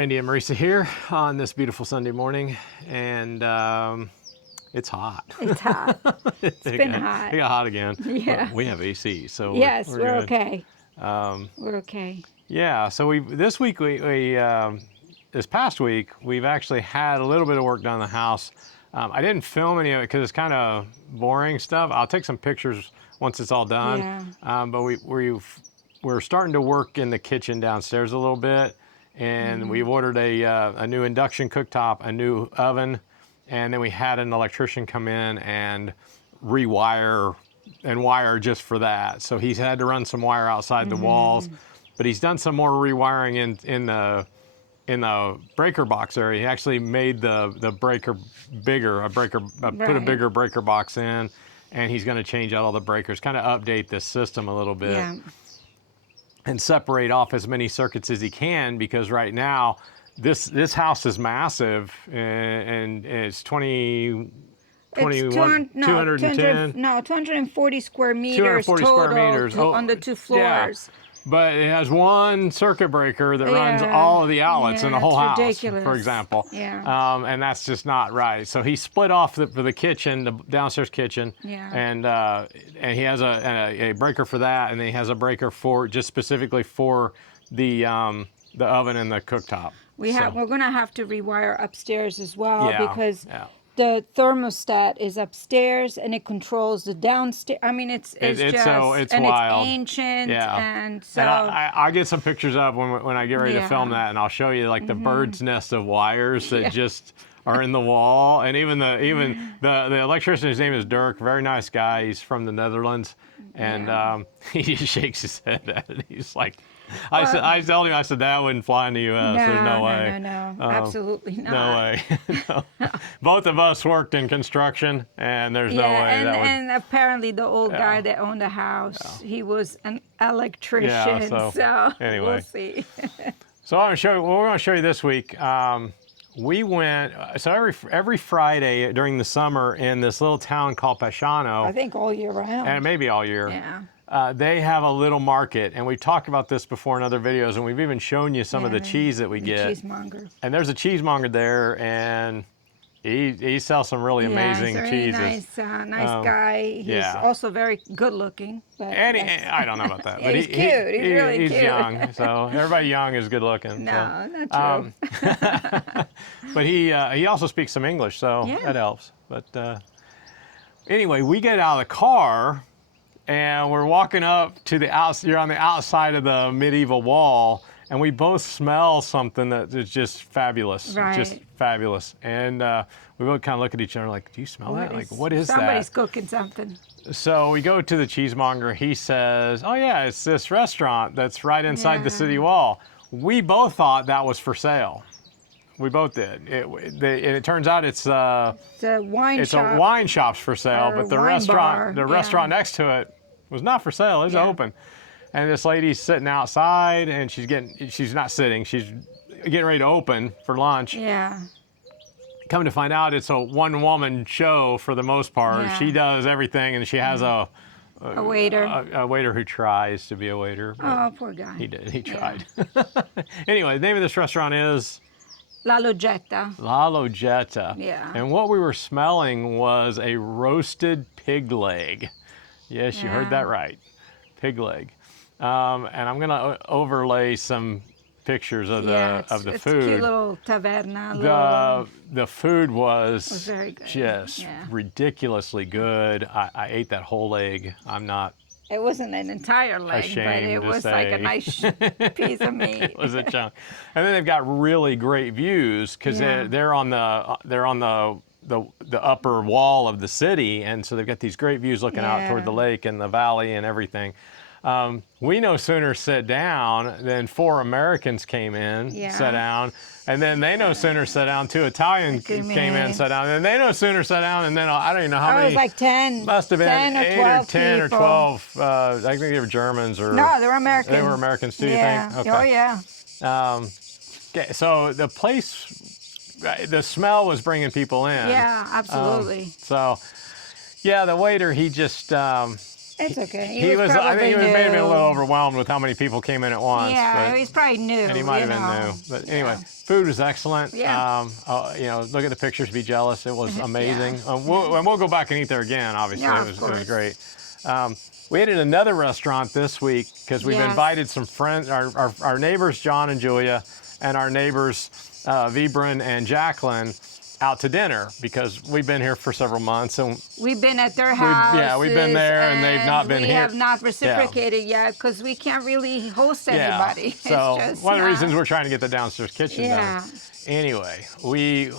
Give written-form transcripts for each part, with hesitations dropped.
Randy and Marisa here on this beautiful Sunday morning, and it's hot. It's hot. It's been hot. It got hot again. Yeah. But we have AC, so yes, we're good. okay. We're okay. Yeah. So this past week we've actually had a little bit of work done in the house. I didn't film any of it because it's kind of boring stuff. I'll take some pictures once it's all done. Yeah. But we're starting to work in the kitchen downstairs a little bit. And we've ordered a new induction cooktop, a new oven, and then we had an electrician come in and rewire and wire just for that. So he's had to run some wire outside the walls, but he's done some more rewiring in the breaker box area. He actually made the breaker bigger, put a bigger breaker box in, and he's going to change out all the breakers, kind of update this system a little bit. Yeah. And separate off as many circuits as he can, because right now this house is massive, and it's 240 square meters 240 total square meters. on the two floors. Yeah. But it has one circuit breaker that runs all of the outlets in the whole house, ridiculous. for example. Yeah. And that's just not right. So he split off for the kitchen, the downstairs kitchen, and he has a breaker for that, and then he has a breaker for just specifically for the oven and the cooktop. We're gonna have to rewire upstairs as well, because yeah. the thermostat is upstairs and it controls the downstairs. I mean, it's it's just wild. It's ancient, and so. And I'll get some pictures of when I get ready to film that, and I'll show you like the bird's nest of wires that just are in the wall, and even the electrician. His name is Dirk, very nice guy. He's from the Netherlands, and he just shakes his head at it. He's like. I told him, I said, that wouldn't fly in the U.S. There's no way. No, absolutely not. No way. No. Both of us worked in construction, and there's no way that would... And apparently the old guy that owned the house, he was an electrician, so anyway. We'll see. So I'm going to show you, what we're going to show you this week. We went, so every Friday during the summer in this little town called Pesciano. I think all year round. And maybe all year. Yeah. They have a little market, and we've talked about this before in other videos, and we've even shown you some of the cheese that we get. Cheesemonger. And there's a cheesemonger there, and he sells some really amazing cheeses. Nice guy. He's also very good looking. And I don't know about that. But he's cute. He's really cute. He's young, so everybody young is good looking. No, not true. But he also speaks some English, so that helps. But anyway, we get out of the car, and we're walking up to the you're on the outside of the medieval wall, and we both smell something that is just fabulous. Right. Just fabulous. And we both kind of look at each other like, do you smell that? Like, what is that? Somebody's cooking something. So we go to the cheesemonger. He says, oh, yeah, it's this restaurant that's right inside the city wall. We both thought that was for sale. We both did. It turns out it's a wine shop's for sale, but the restaurant next to it was not for sale. It was open. And this lady's sitting outside, and she's not sitting. She's getting ready to open for lunch. Yeah. Come to find out, it's a one-woman show for the most part. Yeah. She does everything, and she has a waiter. A waiter who tries to be a waiter. Oh, poor guy. He did. He tried. Anyway, the name of this restaurant is La Logetta. La Logetta. Yeah. And what we were smelling was a roasted pig leg. Yes, you heard that right. Pig leg. And I'm going to overlay some pictures of the food. It's a cute little taverna. The food was very good. Just ridiculously good. I ate that whole leg. I'm not It wasn't an entire leg, but it was like a nice piece of meat. It was a chunk. And then they've got really great views because they're on the upper wall of the city, and so they've got these great views looking out toward the lake and the valley and everything. We no sooner sat down than 4 Americans came in, sat down, and then they no sooner sat down. 2 Italians came in, sat down, and they no sooner sat down, and then I don't even know how many. It was like 10. Must have been 10 or 8 12 or 10 people. or 12. I think they were Germans or. No, they were Americans. They were Americans too, you think? Okay. Oh, yeah. Okay, so the place, the smell was bringing people in. Yeah, absolutely. So, yeah, the waiter, he just. It's okay. He was. I think he was maybe a little overwhelmed with how many people came in at once. Yeah, but, he's probably new. and he might have been new. But anyway, food was excellent. Yeah. You know, look at the pictures, be jealous. It was amazing. We'll go back and eat there again. Obviously, Yeah, it was great. We ate at another restaurant this week because we've invited some friends, our neighbors John and Julia, and our neighbors Vibran and Jacqueline, out to dinner because we've been here for several months and we've been at their house. We've been there and they've not been here. We have not reciprocated yet because we can't really host anybody. So it's just, one of the reasons we're trying to get the downstairs kitchen done. Yeah. Anyway, we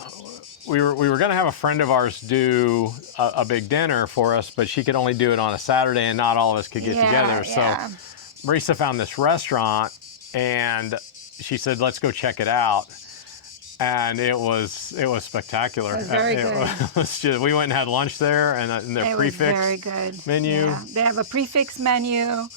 were going to have a friend of ours do a big dinner for us, but she could only do it on a Saturday and not all of us could get together. So Marisa found this restaurant and she said, let's go check it out. And it was spectacular. It was very good. We went and had lunch there, and their prefix menu. Yeah. They have a prefix menu,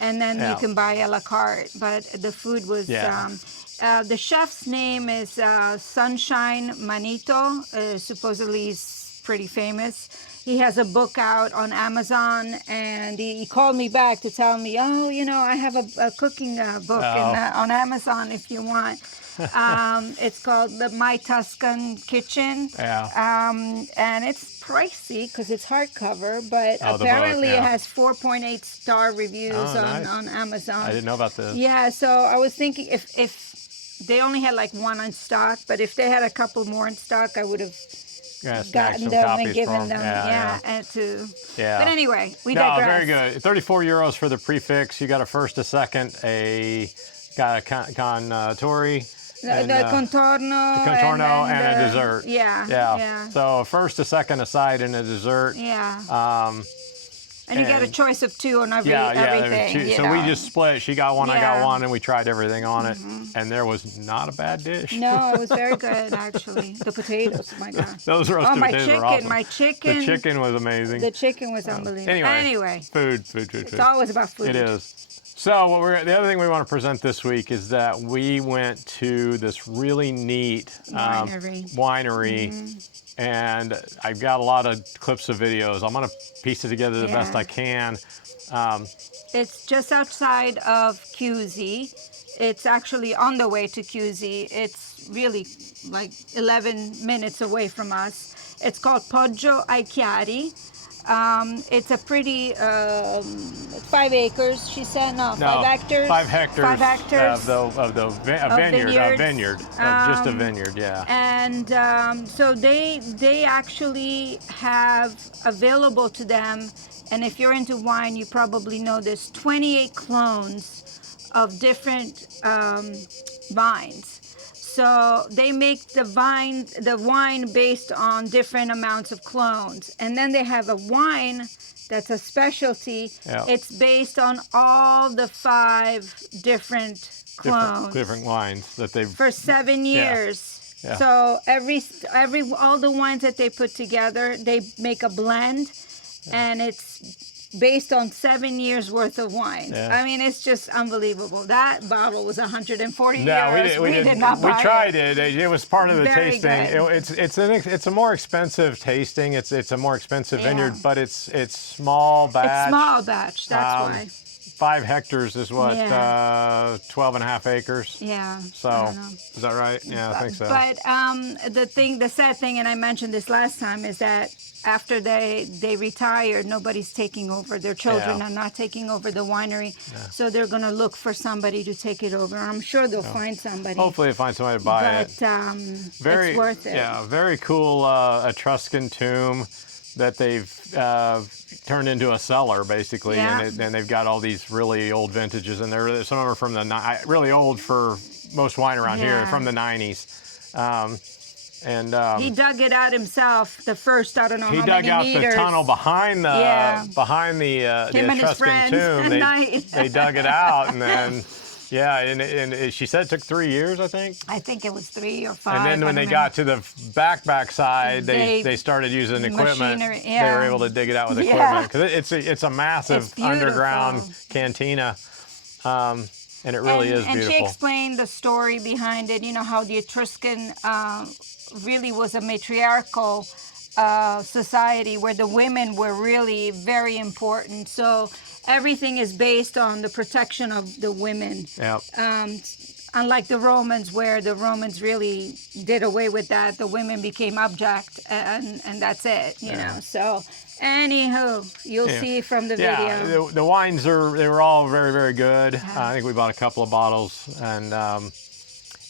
and then you can buy a la carte. But the food was. The chef's name is Sunshine Manito. Supposedly, he's pretty famous. He has a book out on Amazon, and he called me back to tell me, oh, you know, I have a cooking book on Amazon if you want. It's called My Tuscan Kitchen. And it's pricey because it's hardcover, but apparently it has 4.8 star reviews on Amazon. I didn't know about this. Yeah, so I was thinking if they only had like one in stock, but if they had a couple more in stock, I would have gotten them and given them. But anyway, we digress. Very good. 34 euros for the prefix. You got a first, a second, got a contorno. The contorno and a dessert. Yeah. So a first, a second, a side, and a dessert. Yeah. And you get a choice of two on everything. So we just split. She got one, I got one, and we tried everything on it. And there was not a bad dish. No, it was very good, actually. The potatoes, my God. Those roasted potatoes were awesome. My chicken. The chicken was amazing. The chicken was unbelievable. Anyway. Food. It's always about food. It is. So the other thing we want to present this week is that we went to this really neat winery. And I've got a lot of clips of videos. I'm going to piece it together the best I can. It's just outside of Chiusi. It's actually on the way to Chiusi. It's really like 11 minutes away from us. It's called Poggio ai Chiari. It's a pretty 5 acres. She said 5 hectares. 5 hectares. 5 hectares of the vineyard. Just a vineyard, yeah. And so they actually have available to them, and if you're into wine, you probably know this, 28 clones of different vines. So they make the wine based on different amounts of clones. And then they have a wine that's a specialty. Yeah. It's based on all the 5 different clones. Different wines that they've... For 7 years. Yeah. So all the wines that they put together, they make a blend. And it's based on 7 years worth of wine. I mean, it's just unbelievable. That bottle was 140 euros. We did not buy it. We tried it. It was part of the tasting. It's a more expensive tasting. It's a more expensive vineyard, but it's small batch. It's small batch. That's why. 5 hectares is what, 12 and a half acres? Yeah. So, is that right? Yeah, I think so. But the sad thing, and I mentioned this last time, is that after they retired, nobody's taking over. Their children are not taking over the winery. So they're going to look for somebody to take it over. I'm sure they'll find somebody. Hopefully they'll find somebody to buy it. But it's worth it. Yeah, very cool Etruscan tomb that they've turned into a cellar, basically. Yeah. And they've got all these really old vintages. And some of them are from really old for most wine around here, from the 90s. He dug it out himself. The first, I don't know how many meters. He dug out the tunnel behind the Etruscan tomb. They dug it out, and then and she said it took 3 years, I think. I think it was 3 or 5. And then when they got to the back side, they started using equipment. Machinery, They were able to dig it out with equipment because it's a massive underground cantina. And it really is beautiful. And she explained the story behind it, you know, how the Etruscan really was a matriarchal society where the women were really very important. So everything is based on the protection of the women. Yep. Unlike the Romans, where the Romans really did away with that, the women became object, and that's it, you know. So, anywho, you'll see from the video. Yeah, the wines they were all very, very good. I think we bought a couple of bottles, and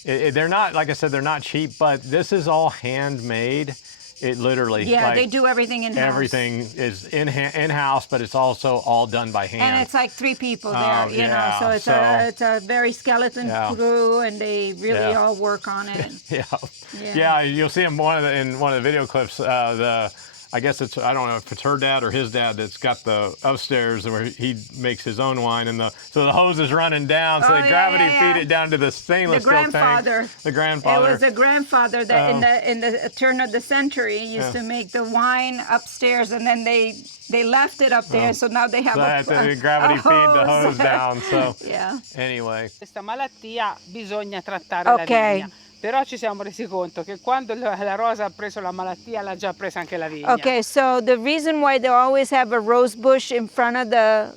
they're not, like I said, they're not cheap, but this is all handmade. It literally, yeah, they do everything in-house. Everything is in-house, but it's also all done by hand. And it's like 3 people there, you know, so it's a very skeleton crew, and they really all work on it. Yeah, you'll see them in one of the video clips. I guess it's, I don't know if it's her dad or his dad that's got the upstairs where he makes his own wine, and so the hose is running down, so they gravity feed it down to the stainless steel tank. The grandfather. It was the grandfather that in the turn of the century used to make the wine upstairs, and then they left it up there, so now they have a gravity feed the hose down. So anyway. Questa malattia bisogna trattare la vigna. Però ci siamo resi conto che quando la rosa ha preso la malattia l'ha già presa anche la vigna. Okay, so the reason why they always have a rose bush in front of the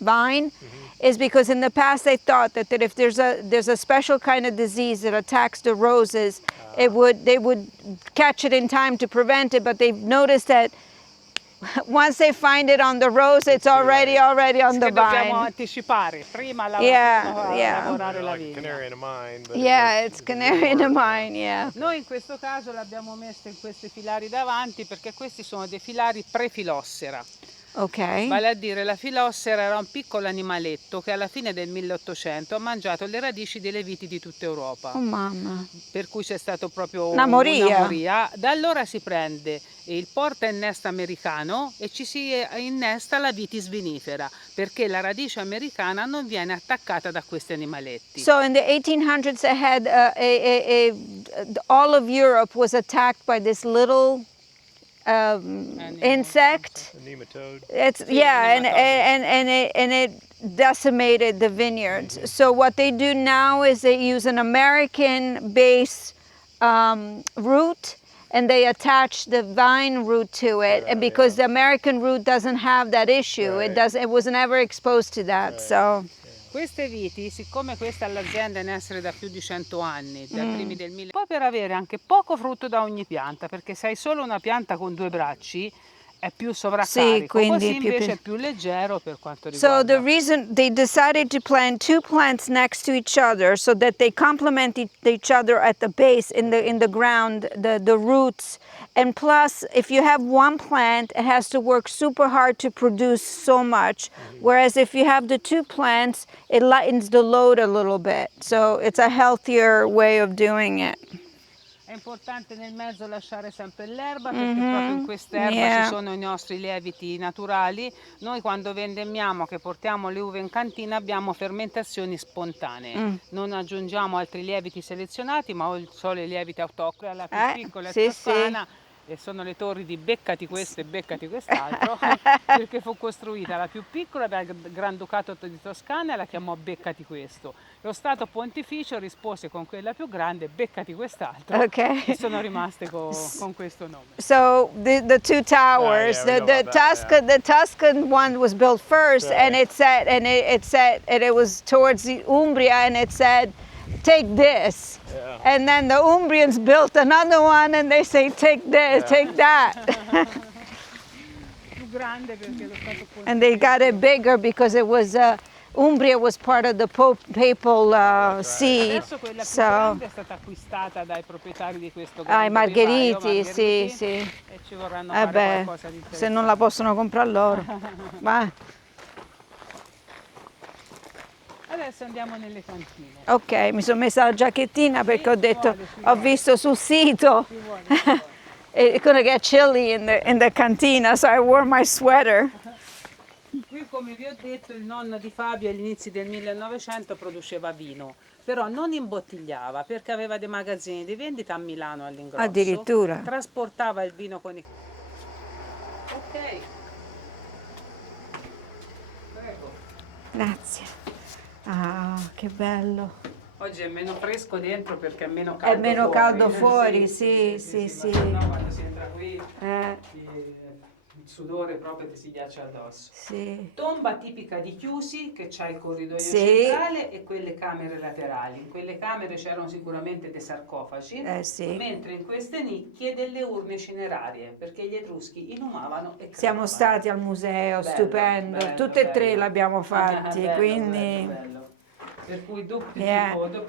vine is because in the past they thought that if there's a special kind of disease that attacks the roses, they would catch it in time to prevent it, but they've noticed that once they find it on the rose, it's already on the vine. Dobbiamo anticipare, prima lavorare la vigna. Canary in a mine. It's canary in a mine, Noi in questo caso l'abbiamo messa in questi filari davanti perché questi sono dei filari pre-filossera. Okay. Vale a dire, la filossera era un piccolo animaletto che alla fine del 1800 ha mangiato le radici delle viti di tutta Europa. Oh mamma. Per cui c'è stato proprio una moria. Da allora si prende il porta innesta americano e ci si innesta la vitis vinifera, perché la radice americana non viene attaccata da questi animaletti. So in the 1800s they had all of Europe was attacked by this little insect. A nematode. And it decimated the vineyards. So what they do now is they use an American base root, and they attach the vine root to it. And because the American root doesn't have that issue, it was never exposed to that. So. Queste viti, siccome questa all'azienda è in essere da più di 100 anni, dai primi del 1000, poi per avere anche poco frutto da ogni pianta, perché se hai solo una pianta con 2 bracci è più sovraccarico, così invece è più leggero per quanto riguarda. So the reason they decided to plant 2 plants next to each other so that they complement each other at the base in the ground, the roots. And plus, if you have 1 plant, it has to work super hard to produce so much. Whereas if you have the 2 plants, it lightens the load a little bit. So it's a healthier way of doing it. È importante nel mezzo lasciare sempre l'erba, perché proprio in quest'erba ci sono i nostri lieviti naturali. Noi quando vendemmiamo, che portiamo le uve in cantina, abbiamo fermentazioni spontanee. Non aggiungiamo altri lieviti selezionati, ma solo i lieviti autoctoni. La più piccola è Toscana. E sono le torri di beccati questo e beccati quest'altro, perché fu costruita la più piccola dal Granducato di Toscana e la chiamò beccati questo. Lo Stato Pontificio rispose con quella più grande, beccati quest'altro, e sono rimaste con questo nome. So the 2 towers, the Tuscan one was built first, and it was towards the Umbria, and it said, take this. And then the Umbrians built another one, and they say, take this, take that. And they got it bigger because it was Umbria was part of the papal see. Adesso quella più grande è stata acquistata dai proprietari di questo grande Margheriti, sì. E ci vorranno fare qualcosa di interessante. Se non la possono comprare loro. Va. Adesso andiamo nelle cantine. Ok, mi sono messa la giacchettina perché ho detto, ho visto sul sito, it's gonna get chilly in the cantina, so I wore my sweater. Qui, come vi ho detto, il nonno di Fabio agli inizi del 1900 produceva vino, però non imbottigliava perché aveva dei magazzini di vendita a Milano all'ingrosso. Addirittura. Trasportava il vino con i... Ok. Prego. Grazie. Ah, che bello. Oggi è meno fresco dentro perché è meno caldo È meno fuori. caldo fuori, sì. Ma se no, quando si entra qui Eh, il sudore proprio ti si ghiaccia addosso. sì. Tomba tipica di Chiusi, che c'ha il corridoio Sì. centrale e quelle camere laterali. In quelle camere c'erano sicuramente dei sarcofagi, Sì. mentre in queste nicchie delle urne cinerarie, perché gli Etruschi inumavano e Siamo cremavano. stati al museo, Bello, stupendo. bello, Tutte e tre bello. l'abbiamo fatti, Bello, quindi... bello. Per cui doppio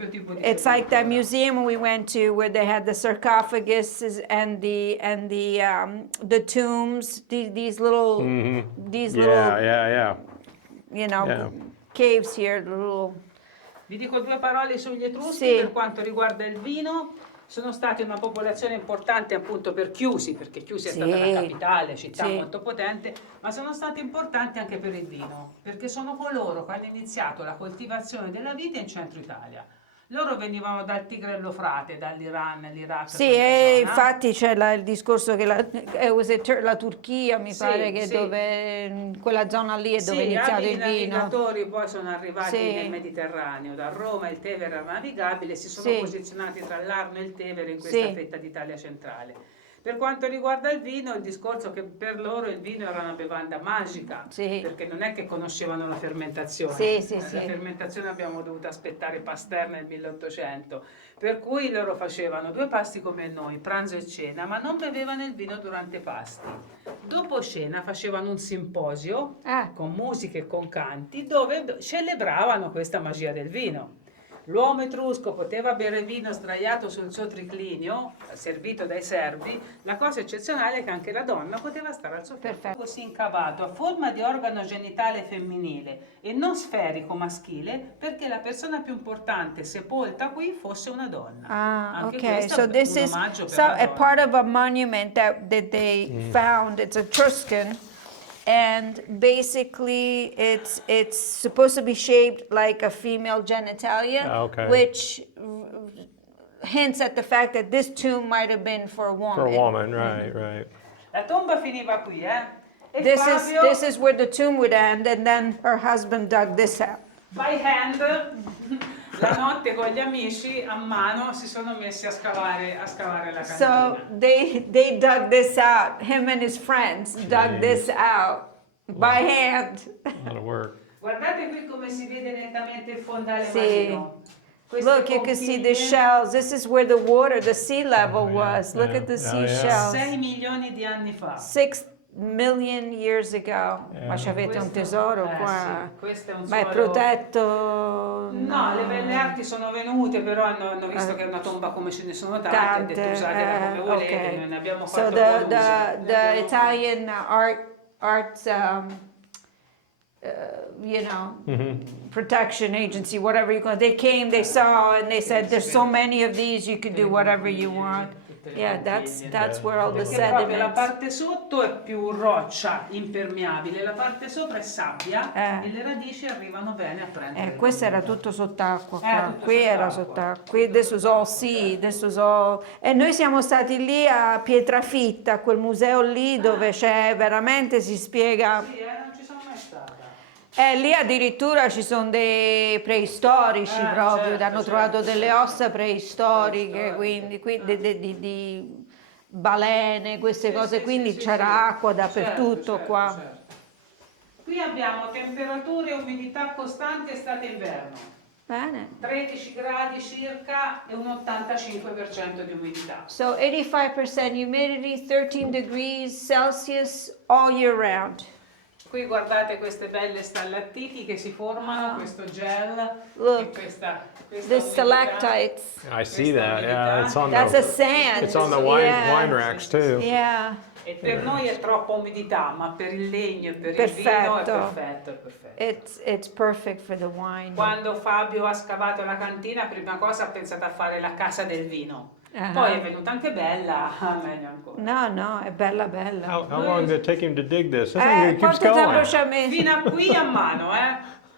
tipo di It's like that sepoltura. museum we went to where they had the sarcophagus and the tombs, these little Yeah. you know Yeah. caves here, the little. Vi dico due parole sugli Etruschi Sì. per quanto riguarda il vino. Sono stati una popolazione importante appunto per Chiusi, perché Chiusi è Sì. stata una capitale, città Sì. molto potente, ma sono stati importanti anche per il vino, perché sono coloro che hanno iniziato la coltivazione della vite in centro Italia. Loro venivano dal Tigre-Eufrate, dall'Iran, l'Iraq. Sì, quella e zona. infatti c'è il discorso che la Turchia mi Sì, pare che sì. dove in quella zona lì è dove è Sì, iniziato abili il vino. navigatori poi sono arrivati Sì. nel Mediterraneo, da Roma il Tevere era navigabile, si sono Sì. posizionati tra l'Arno e il Tevere in questa Sì. fetta d'Italia centrale. Per quanto riguarda il vino, il discorso è che per loro il vino era una bevanda magica, Sì. perché non è che conoscevano la fermentazione. Sì. La fermentazione abbiamo dovuto aspettare Pasteur nel 1800, per cui loro facevano due pasti come noi, pranzo e cena, ma non bevevano il vino durante i pasti. Dopo cena facevano un simposio con musiche e con canti dove celebravano questa magia del vino. L'uomo etrusco poteva bere vino sdraiato sul suo triclinio, servito dai servi. La cosa eccezionale è che anche la donna poteva stare al suo fianco. Perfetto. Così incavato, a forma di organo genitale femminile e non sferico maschile, perché la persona più importante sepolta qui fosse una donna. Anche Okay. questo So è this un is omaggio per so la a donna. part of a monument that they found. It's Etruscan, and basically it's supposed to be shaped like a female genitalia, Oh, okay. which hints at the fact that this tomb might have been for a woman. For a woman, right. La tomba finiva qui, E This Fabio, is where the tomb would end, and then her husband dug this out. by hand, la notte con gli amici a mano si sono messi a scavare la So cantina. they dug this out. Him and his friends dug this out by hand. A lot of work. Guardate qui come si vede nettamente il fondale Sì. marino. Queste Look, you can see the conchiglie, shells. This is where the water, the sea level was. Look at the Yeah. seashells. 6 milioni di anni fa. 6 million years ago. Ma ci avete un tesoro qua. Sì, questo è un Ma è suolo- protetto? No, le belle arti sono venute, però hanno visto che è una tomba come ce ne sono tante, hanno detto usatela come volete, okay. noi ne abbiamo So fatto buon uso. the Italian art protection agency, whatever you call it, they came, they saw, and they said, "There's so many of these, you could do whatever you want." Yeah, that's where all the Perché proprio la sediments. parte sotto è più roccia impermeabile, la parte sopra è sabbia e le radici arrivano bene a prendere. Questo era tutto sott'acqua qua. tutto Qui era sott'acqua. sott'acqua. Qui this was all sea, this was all. E noi siamo stati lì a Pietrafitta, quel museo lì dove c'è veramente si spiega. Sì, non ci sono mai stata. Lì addirittura ci sono dei preistorici proprio, certo, hanno trovato delle ossa preistoriche, quindi qui di balene, queste cose, quindi c'era acqua dappertutto Certo, qua. certo. Qui abbiamo temperature e umidità costanti estate e inverno. Bene. 13 gradi circa e un 85% di umidità. So 85% humidity, 13 degrees Celsius all year round. Qui guardate queste belle stalattiti che si formano, questo gel Look, e questa The umidità. stalactites. I see that. Yeah, it's on That's a the sand. it's on the wine Yeah. racks too. Yeah. E per noi è troppa umidità, ma per il legno e per il vino è Perfetto. perfetto, è perfetto. It's perfect for the wine. Quando Fabio ha scavato la cantina, prima cosa ha pensato a fare la casa del vino. Ah. Poi è venuta anche bella, meglio ancora. No, è bella bella. How long did it take him to dig this? This thing keeps Quanto tempo going. ci ha messo? Fino a qui a mano,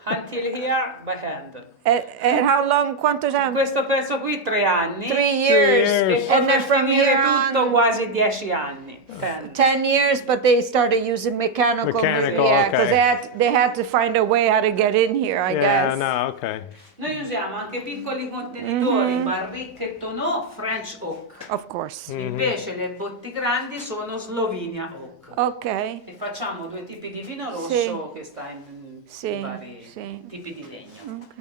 Until here by hand. And how long, quanto tempo? Questo pezzo qui 3 anni. 3 years. E poi And per then from finire here tutto on, quasi 10 anni. 10. 10 years, but they started using mechanical. Mechanical, Yeah, because okay. they had to find a way how to get in here, I Yeah, guess. no, okay. Noi usiamo anche piccoli contenitori, barrique e tonneau, French oak. Of course. Invece le botti grandi sono Slovenia oak. Ok. E facciamo 2 tipi di vino rosso Sì. che sta in Sì, vari sì. tipi di legno. Ok.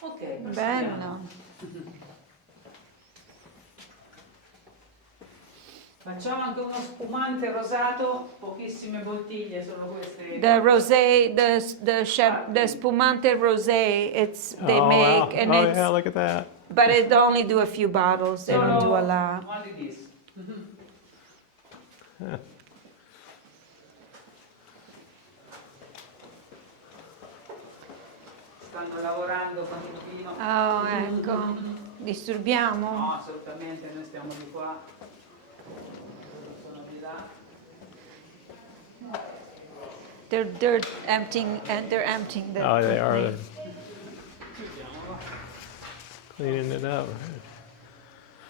Ok, Bello. proseguiamo. Facciamo anche uno spumante rosato, pochissime bottiglie, solo queste. The rosé, the spumante rosé, they Oh, make, wow. and Oh, it's, yeah, look at that. but it only do a few bottles. They don't do a lot. Only this. Stanno lavorando con il vino. Oh, ecco. Disturbiamo? No, assolutamente, noi stiamo di qua. Sono di là. They're emptying, and they're emptying the. Oh, they are. Cleaning it up.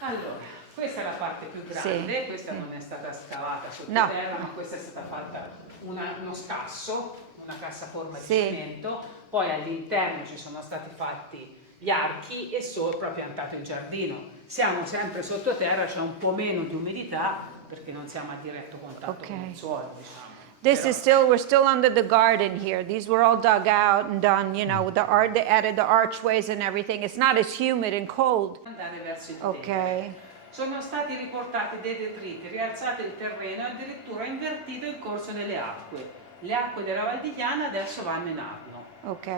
Allora, questa è la parte più grande, Sì. questa non è stata scavata sottoterra, ma questa è stata fatta uno scasso, una cassaforma di Sì. cemento, poi all'interno ci sono stati fatti gli archi e sopra piantato il giardino. Siamo sempre sottoterra, c'è un po' meno di umidità perché non siamo a diretto contatto con il suolo, diciamo. We're still under the garden here. These were all dug out and done, with the art, they added the archways and everything. It's not as humid and cold. Andare verso il Ok. terreno. Sono stati riportati dei detriti, rialzati il terreno e addirittura invertito il corso delle acque. Le acque della Val di Chiana adesso vanno in Arno. Ok.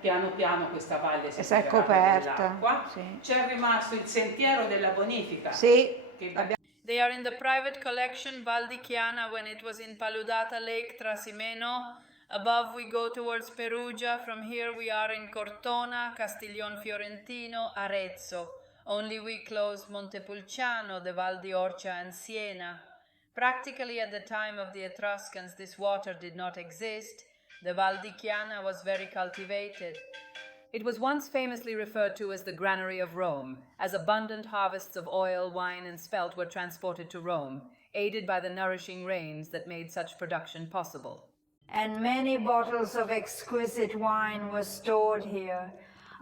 Piano piano questa valle si è è coperta. dell'acqua. Sì. C'è rimasto il sentiero della bonifica. Sì. They are in the private collection Val di Chiana when it was in Paludata Lake, Trasimeno. Above we go towards Perugia. From here we are in Cortona, Castiglion Fiorentino, Arezzo. Only we close Montepulciano, the Val di Orcia and Siena. Practically at the time of the Etruscans this water did not exist. The Val di Chiana was very cultivated. It was once famously referred to as the granary of Rome, as abundant harvests of oil, wine, and spelt were transported to Rome, aided by the nourishing rains that made such production possible. And many bottles of exquisite wine were stored here.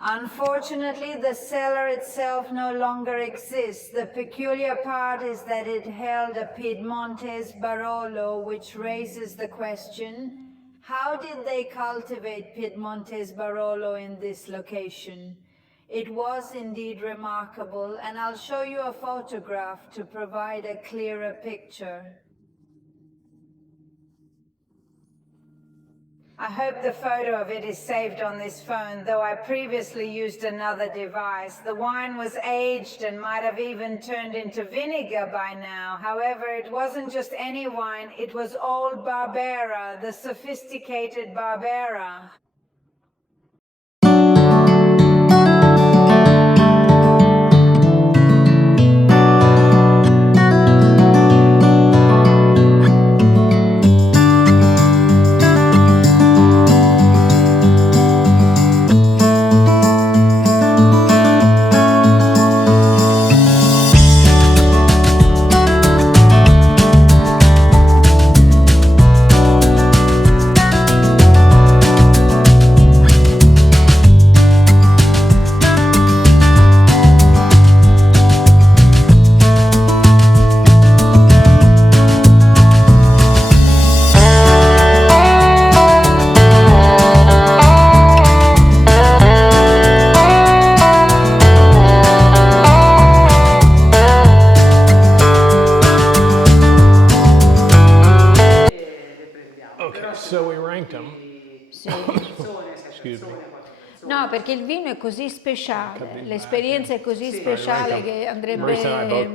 Unfortunately, the cellar itself no longer exists. The peculiar part is that it held a Piedmontese Barolo, which raises the question, how did they cultivate Piedmontese Barolo in this location? It was indeed remarkable, and I'll show you a photograph to provide a clearer picture. I hope the photo of it is saved on this phone, though I previously used another device. The wine was aged and might have even turned into vinegar by now. However, it wasn't just any wine, it was old Barbera, the sophisticated Barbera. So we ranked them. Sì. No, perché il vino è così speciale, l'esperienza è così speciale che andrebbe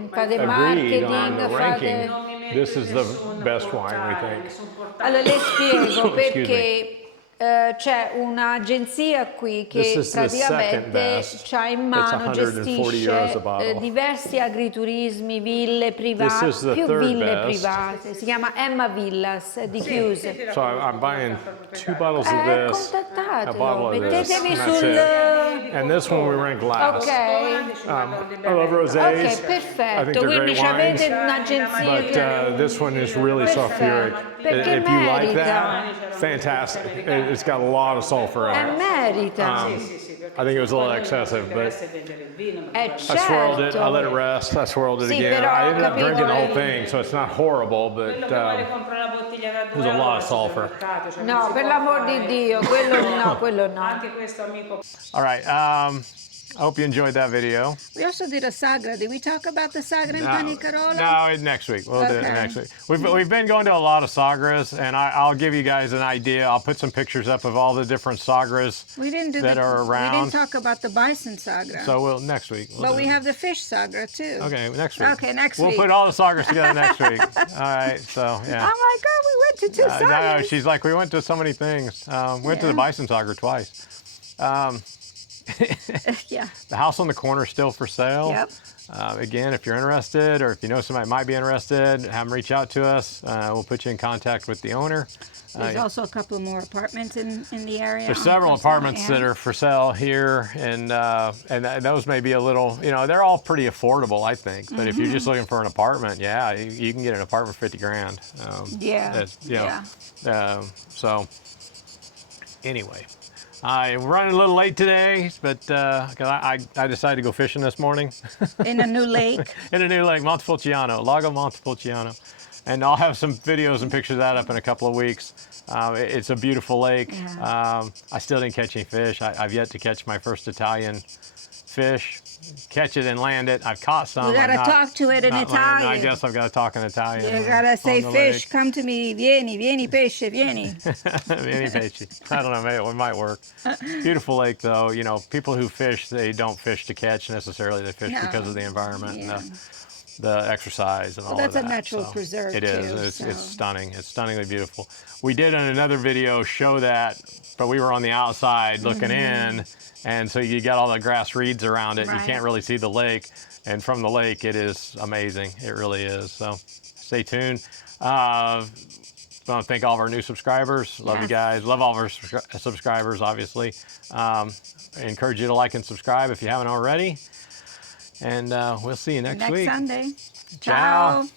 fate marketing, fate. This is the best wine, we think. Allora le spiego perché c'è un'agenzia qui che praticamente ha in mano, gestisce diversi agriturismi, ville private, più ville private. Si chiama Emma Villas di Chiuse. So I'm buying 2 bottles of this, a bottle Contattatelo, of this, mettetevi and that's sul. it. And this one we rank last. Ok. I love rosés. Ok, perfetto, quindi great wines. avete un'agenzia But che. this one is really sulfuric. Perché If you like merita. that, fantastic. It's got a lot of sulfur in it. Merita. Sì, I think it was a little excessive, but I swirled it. I let it rest. I swirled it Sì, again. però, I ended up capito, drinking the whole lei- thing, so it's not horrible, but Quello che vuole comprare la bottiglia da 2 there's a lot of sulfur. No, per l'amor di Dio, quello no, quello no. Anche questo amico. All right. I hope you enjoyed that video. We also did a sagra. Did we talk about the sagra in Panicarola? No, next week. We'll do it Okay. next week. We've been going to a lot of sagras, and I'll give you guys an idea. I'll put some pictures up of all the different sagras We didn't do that are We around. didn't talk about the bison sagra. So we'll next week. We'll but do we it. have the fish sagra too. Okay, next week. Okay, next we'll week. put all the sagras together next week. All right. So yeah. Oh my God, we went to two No, sagras. she's like, we went to so many things. Went to the Yeah. bison sagra twice. Yeah. The house on the corner is still for sale. Yep. Again, if you're interested, or if you know somebody might be interested, have them reach out to us. We'll put you in contact with the owner. There's also a couple more apartments in the area. There's several for sale, apartments yeah. that are for sale here, and those may be a little, they're all pretty affordable, I think. But if you're just looking for an apartment, yeah, you can get an apartment for 50 grand. Yeah. So anyway, I'm running a little late today, but 'cause I decided to go fishing this morning In a new lake. in a new lake, Montepulciano, Lago Montepulciano. And I'll have some videos and pictures of that up in a couple of weeks. It's a beautiful lake. Yeah. I still didn't catch any fish. I've yet to catch my first Italian fish, catch it and land it. I've caught some. You gotta I've not- talk to it in not landed. I Italian. guess I've got to talk in Italian. You gotta say, on the fish, lake. come to me. Vieni, vieni, pesce, vieni. Vieni pesci. I don't know, maybe it might work. Beautiful lake, though. People who fish, they don't fish to catch necessarily. They fish No. because of the environment Yeah. and the exercise and all that's of a that. natural So preserve, It is. too, It's so. stunning. It's stunningly beautiful. We did in another video show that, but we were on the outside looking in, and so you got all the grass reeds around it. You Right. can't really see the lake, and from the lake, it is amazing. It really is. So stay tuned. I want to thank all of our new subscribers. Love you Yes. guys. Love all of our subscribers, obviously. I encourage you to like and subscribe if you haven't already. And we'll see you next week. Next Sunday. Ciao.